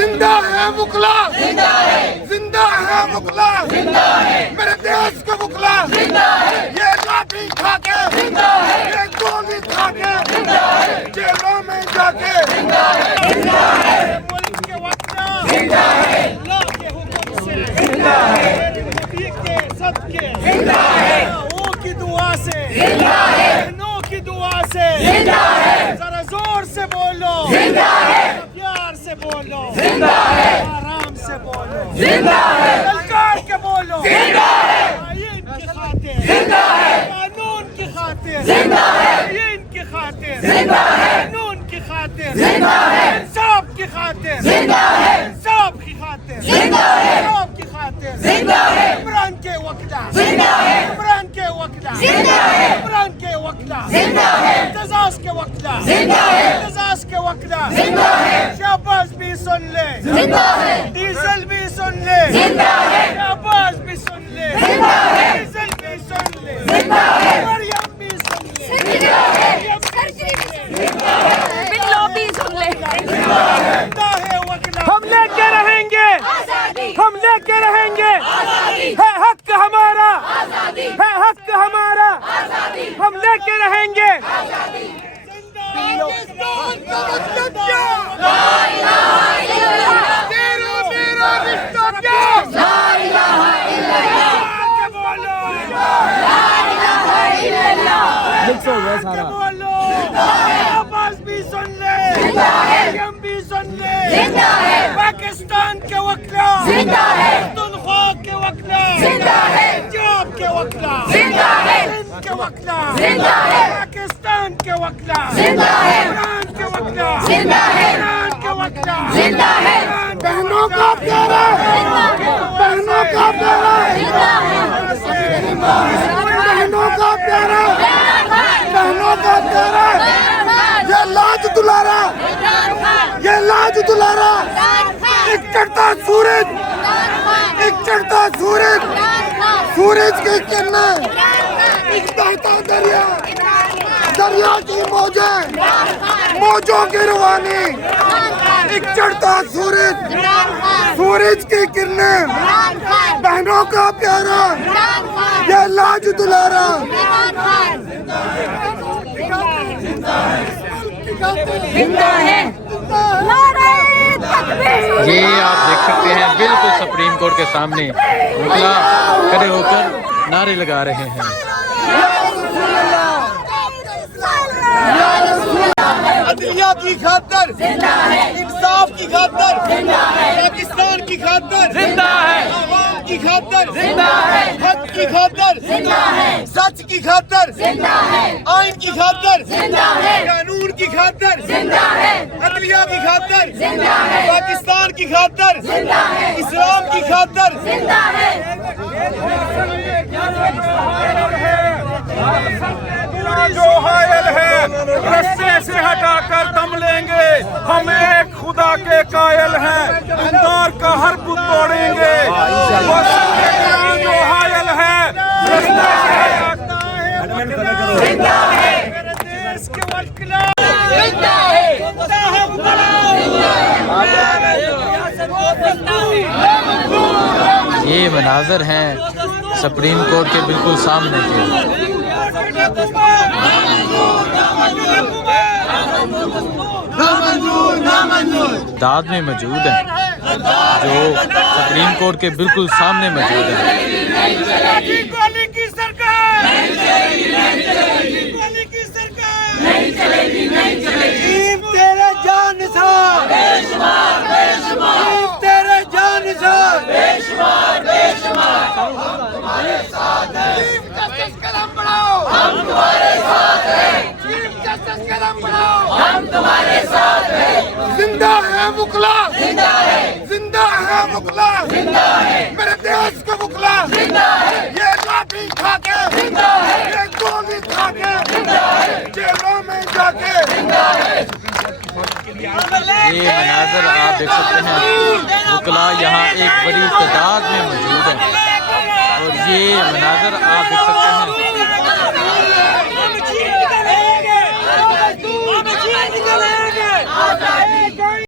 زندہ ہے وکلا، زندہ ہے وکلا، میرے دیش کے وکلا، یہ لاٹھی کھا کے، یہ گولی کھا کے، جیلوں میں جا کے، ملک کے وکلا اللہ کے حکم سے، نبی کے صدقے، ماؤں کی دعا سے، بہنوں کی دعا سے، ذرا زور سے بولو، پیار سے بولو، آرام سے بولو، للکار کے بولو، آئین کی خاطر، قانون کی خاطر، آئین کی خاطر، قانون کی خاطر، انصاف کی خاطر، انصاف کی خاطر، انصاف کی خاطر، عمران کے وکلا، عمران کے وکلا، عمران کے وکلا، اعتزاز کے وکلا، اعتزاز کے وکلا، شہباز بھی سن لے، ڈیزل بھی سن لے، شہباز بھی سن لے، ڈیزل بھی سن لے، مریم بھی سن لے، ہم لے کے رہیں گے، ہم لے کے رہیں گے، ہے حق ہمارا، ہے حق ہمارا، ہم لے کے رہیں گے۔ عباس بھی سن لے، مریم بھی سن لے، پاکستان کے وکلا، پختونخوا کے وکلا، پنجاب کے وکلا، سندھ کے وکلا، پاکستان کے وکلا، عمران کے وکلا، عمران کے وکلا، بہنوں کا پیارا، بہنوں کا پیارا، بہنوں کا پیارا، بہنوں کا پیارا، یہ لاج دلارا، یہ لاج دلارا، ایک چڑھتا سورج، ایک چڑھتا سورج، سورج کی کرنیں، ایک بہتا دریا، دریا کی موجیں، موجوں کی روانی، ایک چڑھتا سورج، سورج کی کرنیں، بہنوں کا پیارا، یہ لاج دلارا۔ یہ آپ دیکھ سکتے ہیں بالکل سپریم کورٹ کے سامنے وکلا کھڑے ہو کر نعرے لگا رہے ہیں۔ عدلیہ کی خاطر، انصاف کی خاطر، پاکستان کی خاطر، عوام کی خاطر، حق کی خاطر، سچ کی خاطر، آئین کی خاطر، قانون کی خاطر، عدلیہ کی خاطر، پاکستان کی خاطر، اسلام کی خاطر۔ جو حائل ہے رستے سے ہٹا کر دم لیں گے، ہم ایک خدا کے قائل ہیں، اندار کا ہر بت توڑیں گے۔ جو حائل ہے رستے سے ہٹا یہ مناظر ہیں سپریم کورٹ کے بالکل سامنے کے، داد میں موجود ہیں جو سپریم کورٹ کے بالکل سامنے موجود ہیں۔ گولی کی سرکار، گولی کی سرکار، تیرے جان نثار، تیرے جان نثار، ہم تمہارے ساتھ ہیں، چیف جسٹس قلم بڑھاؤ، ہم تمہارے ساتھ ہیں، چیف جسٹس قلم بڑھاؤ، ہم تمہارے ساتھ ہیں، زندہ ہے وکلا، زندہ ہے وکلا، میرے دیش کے وکلا، یہ لاٹھی کھا کے، یہ گولی کھا کے، جیلوں میں جا کے، یہ مناظر آپ دیکھ سکتے ہیں، وکلا یہاں ایک بڑی تعداد میں موجود ہیں اور یہ مناظر آپ دیکھ سکتے ہیں